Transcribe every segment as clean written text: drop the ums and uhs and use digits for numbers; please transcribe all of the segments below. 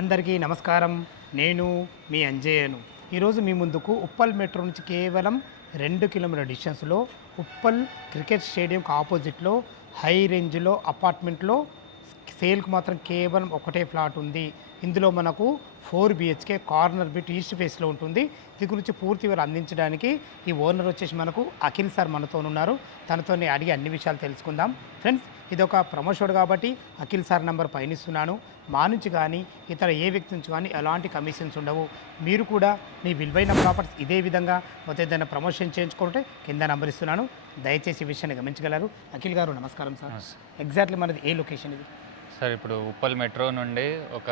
అందరికీ నమస్కారం. నేను మీ అంజయ్యను. ఈరోజు మీ ముందుకు ఉప్పల్ మెట్రో నుంచి కేవలం 2 కిలోమీటర్ల డిస్టెన్స్లో ఉప్పల్ క్రికెట్ స్టేడియంకి ఆపోజిట్లో హై రేంజ్లో అపార్ట్మెంట్లో సేల్కి మాత్రం కేవలం ఒకటే ఫ్లాట్ ఉంది. ఇందులో మనకు 4 బిహెచ్కే కార్నర్ బిట్ ఈస్ట్ ఫేస్లో ఉంటుంది. దీని గురించి పూర్తి వివరాలు అందించడానికి ఈ ఓనర్ వచ్చేసి మనకు అఖిల్ సార్ మనతో ఉన్నారు. తనతో అడిగి అన్ని విషయాలు తెలుసుకుందాం. ఫ్రెండ్స్, ఇది ఒక ప్రమోషన్ కాబట్టి అఖిల్ సార్ నెంబర్ పయనిస్తున్నాను. మా నుంచి కానీ ఇతర ఏ వ్యక్తి నుంచి కానీ ఎలాంటి కమిషన్స్ ఉండవు. మీరు కూడా మీ విలువైన ప్రాపర్టీస్ ఇదే విధంగా మొత్తం ఏదైనా ప్రమోషన్ చేయించుకుంటే కింద నెంబర్ ఇస్తున్నాను. దయచేసి ఈ విషయాన్ని గమనించగలరు. అఖిల్ గారు నమస్కారం సార్. ఎగ్జాక్ట్లీ మనది ఏ లొకేషన్ ఇది? సార్ ఇప్పుడు ఉప్పల్ మెట్రో నుండి ఒక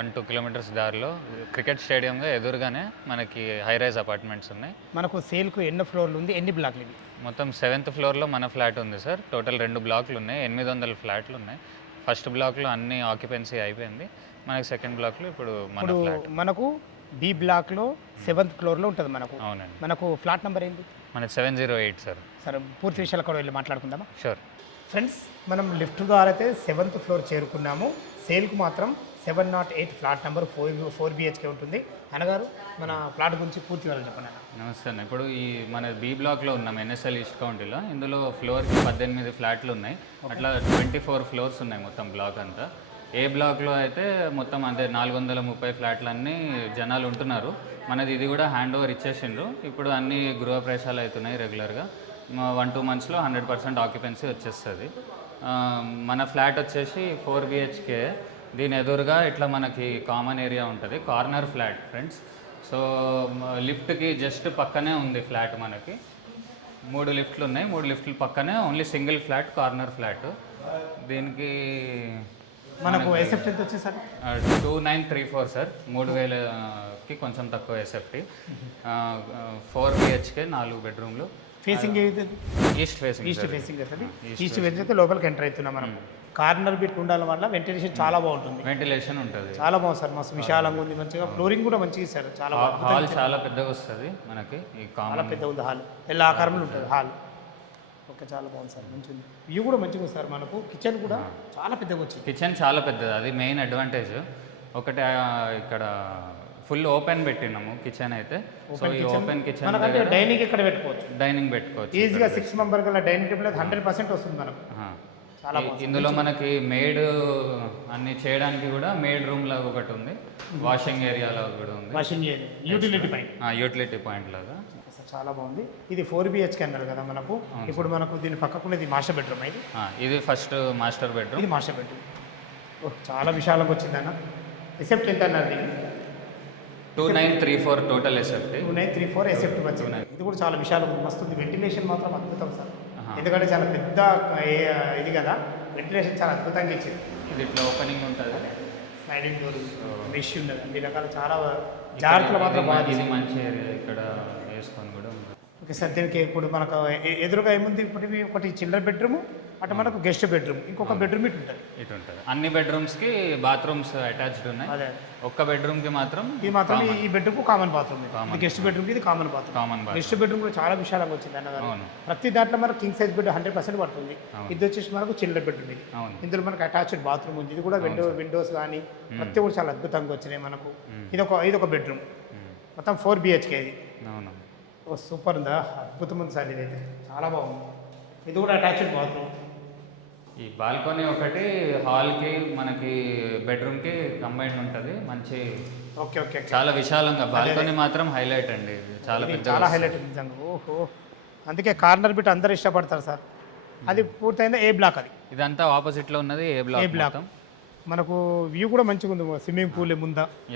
1-2 కిలోమీటర్స్ దారిలో క్రికెట్ స్టేడియంగా ఎదురుగానే మనకి హై రైజ్ అపార్ట్మెంట్స్ ఉన్నాయి. మనకు సేల్కు ఎన్ని ఫ్లోర్లు ఉంది, ఎన్ని బ్లాక్లు ఇవి? మొత్తం 7th ఫ్లోర్లో మన ఫ్లాట్ ఉంది సార్. టోటల్ 2 బ్లాక్లు ఉన్నాయి, 800 ఫ్లాట్లు ఉన్నాయి. ఫస్ట్ బ్లాక్లో అన్ని ఆక్యుపెన్సీ అయిపోయింది. మనకి సెకండ్ బ్లాక్లో ఇప్పుడు మన ఫ్లాట్. మనకు బి బ్లాక్లో 7th ఫ్లోర్లో ఉంటుంది మనకు. అవునండి. మనకు ఫ్లాట్ నెంబర్ ఏంటి? మనకి 708 సార్. సరే, పూర్తి విషయాలు కూడా వెళ్ళి మాట్లాడుకుందామా? షూర్. ఫ్రెండ్స్, మనం లిఫ్ట్ ద్వారా అయితే 7th ఫ్లోర్ చేరుకున్నాము. సేల్కు మాత్రం 708 ఫ్లాట్ నెంబర్ 4 బిహెచ్కే ఉంటుంది. అనగారు మన ఫ్లాట్ గురించి పూర్తి వివరాలు చెప్పండి. నమస్తే అన్న. ఇప్పుడు ఈ మన బి బ్లాక్లో ఉన్నాం, ఎన్ఎస్ఎల్ ఈస్ట్ కౌంటీలో. ఇందులో ఫ్లోర్కి 18 ఫ్లాట్లు ఉన్నాయి. అట్లా 24 ఫ్లోర్స్ ఉన్నాయి మొత్తం బ్లాక్ అంతా. ఏ బ్లాక్లో అయితే మొత్తం అదే 430 ఫ్లాట్లన్నీ జనాలు ఉంటున్నారు. మనది ఇది కూడా హ్యాండ్ ఓవర్ ఇచ్చేసిండ్రు. ఇప్పుడు అన్ని గృహప్రవేశాలు అవుతున్నాయి రెగ్యులర్గా. 1-2 మంత్స్లో 100% ఆక్యుపెన్సీ వచ్చేస్తుంది. మన ఫ్లాట్ వచ్చేసి 4 బిహెచ్కే. దీని ఎదురుగా ఇట్లా మనకి కామన్ ఏరియా ఉంటుంది, కార్నర్ ఫ్లాట్ ఫ్రెండ్స్. సో లిఫ్ట్కి జస్ట్ పక్కనే ఉంది ఫ్లాట్. మనకి 3 లిఫ్ట్లు ఉన్నాయి. 3 లిఫ్ట్ల పక్కనే only single flat, corner flat. దీనికి మనకు ఎసెప్ట్ ఎంత వచ్చేసరి 2934 సార్. 3000కి కొంచెం తక్కువ ఎస్ఎఫ్టీ. 4 బిహెచ్కే, 4 బెడ్రూమ్లు. ఫేసింగ్ ఏది? East facing. ఈస్ట్ ఫేసింగ్ అవుతుంది. ఈస్ట్ ఫేసింగ్ అయితే లోపలికి ఎంటర్ అవుతున్నాం. మనం కార్నర్ బిట్ ఉండడం వల్ల వెంటిలేషన్ చాలా బాగుంటుంది. వెంటిలేషన్ ఉంటుంది. చాలా బాగుంది సార్. మస్తు విశాలంగా ఉంది. మంచిగా ఫ్లోరింగ్ కూడా మంచిగా ఇస్తారు. చాలా హాల్ చాలా పెద్దగా వస్తుంది మనకి. ఈ చాలా పెద్ద ఉంది హాల్. ఎలా ఆకారంలో ఉంటుంది హాల్. ఓకే, చాలా బాగుంది సార్. మంచిగా ఉంది. వ్యూ కూడా మంచిగా ఉంది సార్. మనకు కిచెన్ కూడా చాలా పెద్దగా వచ్చింది. కిచెన్ చాలా పెద్దది, అది మెయిన్ అడ్వాంటేజ్. ఒకటి ఇక్కడ ఫుల్ ఓపెన్ పెట్టినాము కిచెన్ అయితే. సో ఈ ఓపెన్ కిచెన్ మనకంటే డైనింగ్ ఇక్కడ పెట్టుకోవచ్చు. డైనింగ్ పెట్టుకోవచ్చు ఈజీగా 6 మెంబర్ గల డైనింగ్ టేబుల్ 100% వస్తుంది మనకు. చాలా ఇందులో మనకి మేడ్ అన్ని చేయడానికి కూడా మేడ్ రూమ్ లాగా ఒకటి ఉంది. వాషింగ్ ఏరియా లాగా కూడా ఉంది. Washing area, utility point. Utility point లాగా చాలా బాగుంది. ఇది 4 బిహెచ్కే అన్నారు కదా మనకు. ఇప్పుడు మనకు దీని పక్కకున్నది మాస్టర్ బెడ్రూమ్. ఇది ఫస్ట్ మాస్టర్ బెడ్రూమ్. ఇది మాస్టర్ బెడ్రూమ్. చాలా విశాలంగా వచ్చిందన్న. ఎసెప్ట్ ఎంత అన్నారు? 2934 టోటల్ ఎస్ఎఫ్టీ. 2934 ఎసెప్ట్ వచ్చింది. ఇది కూడా చాలా విశాలంగా మస్తుంది. వెంటిలేషన్ మాత్రం అద్భుతం సార్. ఎందుకంటే చాలా పెద్ద ఇది కదా, వెంటిలేషన్ చాలా అద్భుతంగా ఇచ్చింది. ఇది ఇట్లా ఓపెనింగ్ ఉంటుంది, స్లైడింగ్ డోర్, మెష్ ఉన్నది, అన్ని రకాల చాలా జాగ్రత్తలు మాత్రం బాగా. ఇది మంచి ఏరియా, ఇక్కడ వేసుకొని కూడా ఉంటుంది. ఓకే సార్, దీనికి ఇప్పుడు మనకు ఎదురుగా ఏముంది? ఇప్పటివి ఒకటి చిల్డ్రన్ బెడ్రూమ్, అటు మనకు గెస్ట్ బెడ్రూమ్, ఇంకొక బెడ్రూమ్ ఇటు ఉంటుంది. ఇటు ఉంటుంది. అన్ని బెడ్రూమ్స్కి బాత్రూమ్స్ అటాచ్డ్ ఉన్నాయి. అదే ఒక్క బెడ్రూమ్కి మాత్రం ఇది మాత్రం ఈ బెడ్రూమ్ కామన్ బాత్రూమ్. గెస్ట్ బెడ్రూమ్కి ఇది కామన్ బాత్రూమ్. గెస్ట్ బెడ్రూమ్ కూడా చాలా విశాలంగా వచ్చింది అన్నగారు. ప్రతి దాంట్లో మనకు కింగ్ సైజ్ బెడ్ 100% పడుతుంది. ఇది వచ్చేసి మనకు చిల్డ్రన్ బెడ్రూమ్. ఇది ఇందులో మనకు అటాచ్డ్ బాత్రూమ్ ఉంది. ఇది కూడా విండోస్ కానీ ప్రతి కూడా చాలా అద్భుతంగా వచ్చినాయి మనకు. ఇది ఒక బెడ్రూమ్, మొత్తం 4 బిహెచ్కే. ఇది సూపర్ ఉందా, అద్భుతం ఉంది సార్. ఇదైతే చాలా బాగుంది. ఇది కూడా అటాచ్డ్ బాత్రూమ్. ఈ బాల్కనీ ఒకటి హాల్కి మనకి బెడ్రూమ్కి కంబైన్డ్ ఉంటుంది. మంచి ఓకే ఓకే చాలా విశాలంగా. బాల్కనీ మాత్రం హైలైట్ అండి, చాలా పెద్ద, చాలా హైలైట్ నిజంగా. ఓహో, అందుకే కార్నర్ బిట్ అందరూ ఇష్టపడతారు సార్. అది పూర్తయిందా? ఏ బ్లాక్ అది? ఇదంతా ఆపోజిట్లో ఉన్నది ఏ బ్లాక్. మనకు వ్యూ కూడా మంచిగా ఉంది. స్విమ్మింగ్ పూల్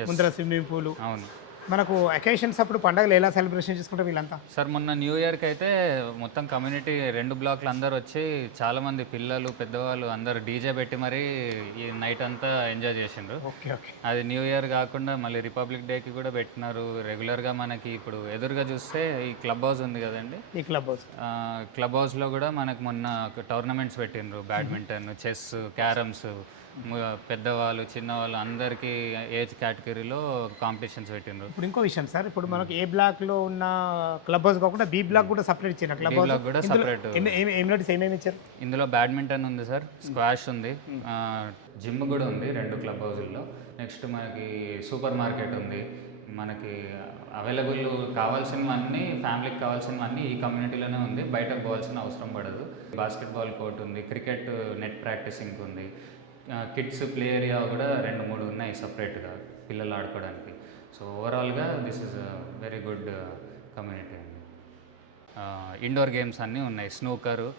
ముందర స్విమ్మింగ్ పూల్. అవును. మనకు అకేషన్స్ అప్పుడు పండుగలు ఎలా సెలబ్రేషన్ చేసుకుంటారు వీళ్ళంతా? సార్ మొన్న న్యూ ఇయర్కి అయితే మొత్తం కమ్యూనిటీ 2 బ్లాక్లు అందరు వచ్చి చాలామంది పిల్లలు పెద్దవాళ్ళు అందరు డీజే పెట్టి మరీ ఈ నైట్ అంతా ఎంజాయ్ చేసిండ్రు. Okay okay. అది న్యూ ఇయర్ కాకుండా మళ్ళీ రిపబ్లిక్ డేకి కూడా పెట్టినారు. రెగ్యులర్గా మనకి ఇప్పుడు ఎదురుగా చూస్తే ఈ క్లబ్ హౌస్ ఉంది కదండి, ఈ క్లబ్ హౌస్లో కూడా మనకు మొన్న టోర్నమెంట్స్ పెట్టిండ్రు. బ్యాడ్మింటన్, చెస్, క్యారమ్స్, పెద్దవాళ్ళు చిన్నవాళ్ళు అందరికీ ఏజ్ కేటగిరీలో కాంపిటీషన్స్ పెట్టిండ్రు. ఇప్పుడు ఇంకో విషయం సార్, ఇప్పుడు మనకు ఏ బ్లాక్లో ఉన్న క్లబ్ హౌస్ కాకుండా బి బ్లాక్ కూడా సపరేట్ ఇచ్చారు క్లబ్ హౌస్. బ్లాక్ కూడా సపరేట్. ఏమేమి ఇచ్చారు ఇందులో బ్యాడ్మింటన్ ఉంది సార్, స్క్వాష్ ఉంది, జిమ్ కూడా ఉంది 2 క్లబ్ హౌజుల్లో. నెక్స్ట్ మనకి సూపర్ మార్కెట్ ఉంది. మనకి అవైలబుల్ కావాల్సినవన్నీ, ఫ్యామిలీకి కావాల్సినవన్నీ ఈ కమ్యూనిటీలోనే ఉంది, బయటకు పోవాల్సిన అవసరం పడదు. బాస్కెట్బాల్ కోర్ట్ ఉంది, క్రికెట్ నెట్ ప్రాక్టీసింగ్ ఉంది, కిడ్స్ ప్లే ఏరియా కూడా 2-3 ఉన్నాయి సపరేట్గా పిల్లలు ఆడుకోవడానికి. సో ఓవరాల్గా this is very good community అండి. ఇండోర్ గేమ్స్ అన్నీ ఉన్నాయి, స్నూకరు,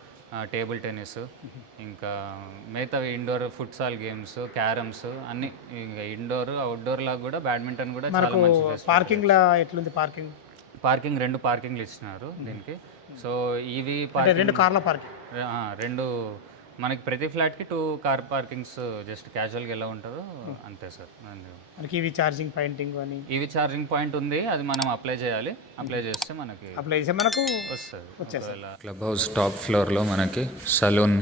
టేబుల్ టెన్నిస్, ఇంకా మిగతావి ఇండోర్ ఫుట్సాల్ గేమ్స్, క్యారమ్స్ అన్నీ. ఇంకా ఇండోర్ అవుట్డోర్ లాగా కూడా బ్యాడ్మింటన్ కూడా చాలా మంచి. పార్కింగ్లో ఎట్లుంది పార్కింగ్ 2 పార్కింగ్లు ఇచ్చినారు దీనికి. సో ఇవి 2 కార్ల పార్కింగ్, 2 మనకి ప్రతి ఫ్లాట్కి 2 కార్ పార్కింగ్స్, జస్ట్ క్యాజువల్గా ఎలా ఉంటుందో అంతే సార్. మనకి ఇవి ఛార్జింగ్ పాయింటింగ్ అని ఇవి ఛార్జింగ్ పాయింట్ ఉంది, అది మనం అప్లై చేయాలి. అప్లై చేస్తే మనకి వస్తుంది. క్లబ్ హౌస్ టాప్ ఫ్లోర్లో మనకి సలూన్,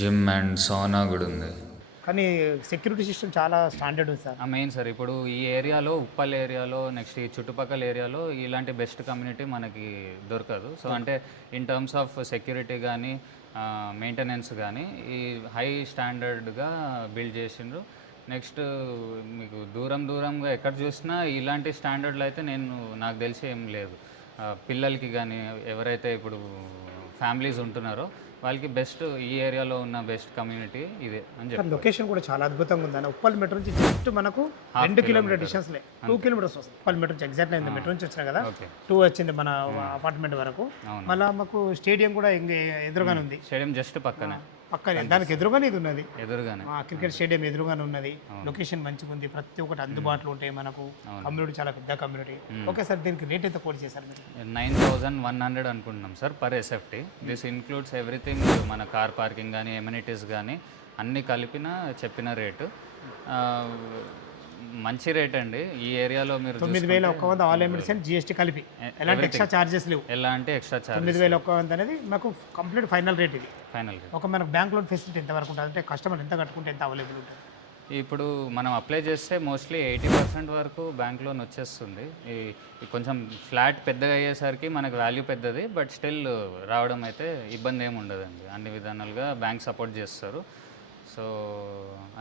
జిమ్ అండ్ సోనా కూడా ఉంది. కానీ సెక్యూరిటీ సిస్టమ్ చాలా స్టాండర్డ్ ఉంది సార్. మెయిన్ సార్, ఇప్పుడు ఈ ఏరియాలో, ఉప్పల్ ఏరియాలో, నెక్స్ట్ ఈ చుట్టుపక్కల ఏరియాలో ఇలాంటి బెస్ట్ కమ్యూనిటీ మనకి దొరకదు. సో అంటే ఇన్ టర్మ్స్ ఆఫ్ సెక్యూరిటీ కానీ మెయింటెనెన్స్ కానీ ఈ హై స్టాండర్డ్గా బిల్డ్ చేసిండ్రు. నెక్స్ట్ మీకు దూరంగా ఎక్కడ చూసినా ఇలాంటి స్టాండర్డ్లు అయితే నాకు తెలిసి ఏం లేదు. పిల్లలకి కానీ ఎవరైతే ఇప్పుడు ఫ్యామిలీస్ ఉంటున్నారో వాళ్ళకి బెస్ట్, ఈ ఏరియాలో ఉన్న బెస్ట్ కమ్యూనిటీ ఇదే అని చెప్పి. లొకేషన్ కూడా చాలా అద్భుతంగా ఉందండి. ఉప్పల్ మెట్రో నుంచి జస్ట్ మనకు 2 కిలోమీటర్ డిస్టెన్స్లే, 2 కిలోమీటర్స్ వస్తుంది ఉప్పల్ మెట్రో నుంచి. ఎగ్జాక్ట్ అయింది మెట్రో నుంచి వచ్చినా కదా, 2 వచ్చింది మన అపార్ట్మెంట్ వరకు. మళ్ళీ మాకు స్టేడియం కూడా ఎదురుగానే ఉంది. స్టేడియం జస్ట్ పక్కనే, దానికి ఎదురుగానే ఇది ఉన్నది, ఎదురుగానే క్రికెట్ స్టేడియం ఎదురుగానే ఉన్నది. లొకేషన్ మంచిగా ఉంది, ప్రతి ఒక్కటి అందుబాటులో ఉంటాయి మనకు. కమ్యూనిటీ చాలా పెద్ద కమ్యూనిటీ. ఓకే సార్, దీనికి రేట్ ఎంత కోట్ చేశారు మీరు? 9,100 అనుకుంటున్నాం sir per SFT. This includes everything, మన కార్ పార్కింగ్ కానీ ఎమ్యూనిటీస్ కానీ అన్నీ కలిపిన చెప్పిన రేటు. మంచి రేట్ అండి ఈ ఏరియాలో. మీరు 9,100 ఆల్ ఎమ్యూనిటీస్ జిఎస్టీ కలిపి, ఎలాంటి ఎక్స్ట్రా చార్జెస్ లేవు. ఎలా అంటే ఎక్స్ట్రా చార్జ్ 9,100 అనేది మాకు కంప్లీట్ ఫైనల్ రేట్. ఇది ఫైనల్ రేట్. ఒక మనకు బ్యాంక్ లోన్ ఫెసిలిటీ ఎంత వరకు ఉంటుంది, అంటే కస్టమర్ ఎంత కట్టుకుంటే ఎంత అవైలబుల్ ఉంటుంది? ఇప్పుడు మనం అప్లై చేస్తే మోస్ట్లీ 80% వరకు బ్యాంక్ లోన్ వచ్చేస్తుంది. ఈ కొంచెం ఫ్లాట్ పెద్దగా అయ్యేసరికి మనకు వాల్యూ పెద్దది, బట్ స్టిల్ రావడం అయితే ఇబ్బంది ఏమి ఉండదండి. అన్ని విధానాలుగా బ్యాంక్ సపోర్ట్ చేస్తారు. సో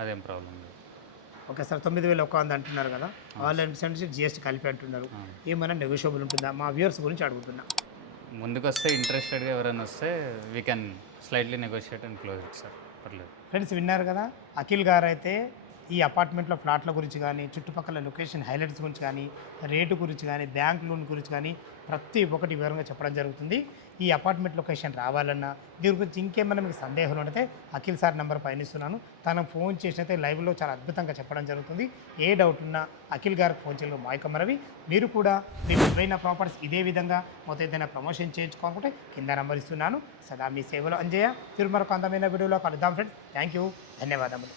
అదేం ప్రాబ్లం లేదు. ఓకే సార్, 9,100 అంటున్నారు కదా, ఆల్ ఎమ్యూనిటీస్ జిఎస్టీ కలిపి అంటున్నారు. ఏమైనా నెగోషియబుల్ ఉంటుందా? మా వ్యూవర్స్ గురించి అడుగుతున్నా. ముందుకు వస్తే, ఇంట్రెస్టెడ్గా ఎవరైనా వస్తే we can slightly negotiate and close it sir, పర్లేదు. ఫ్రెండ్స్ విన్నారు కదా, అఖిల్ గారు అయితే ఈ అపార్ట్మెంట్లో ఫ్లాట్ల గురించి కానీ, చుట్టుపక్కల లొకేషన్ హైలైట్స్ గురించి కానీ, రేటు గురించి కానీ, బ్యాంక్ లోన్ గురించి కానీ ప్రతి ఒక్కటి వివరంగా చెప్పడం జరుగుతుంది. ఈ అపార్ట్మెంట్ లొకేషన్ రావాలన్నా, దీని గురించి ఇంకేమైనా మీకు సందేహాలు ఉంటే అఖిల్ సార్ నెంబర్ పైన ఇస్తున్నాను, తనకు ఫోన్ చేసినైతే లైవ్లో చాలా అద్భుతంగా చెప్పడం జరుగుతుంది. ఏ డౌట్ ఉన్నా అఖిల్ గారికి ఫోన్ చేయడం మాయకమరవి. మీరు కూడా మీకు ఏదైనా ప్రాపర్టీస్ ఇదే విధంగా మొత్తం ఏదైనా ప్రమోషన్ చేయించుకోనుకుంటే కింద నెంబర్ ఇస్తున్నాను. సదా మీ సేవలో అంజయ్య. తిరుమలకు అందమైన వీడియోలో కలుద్దాం ఫ్రెండ్స్. థ్యాంక్ యూ, ధన్యవాదములు.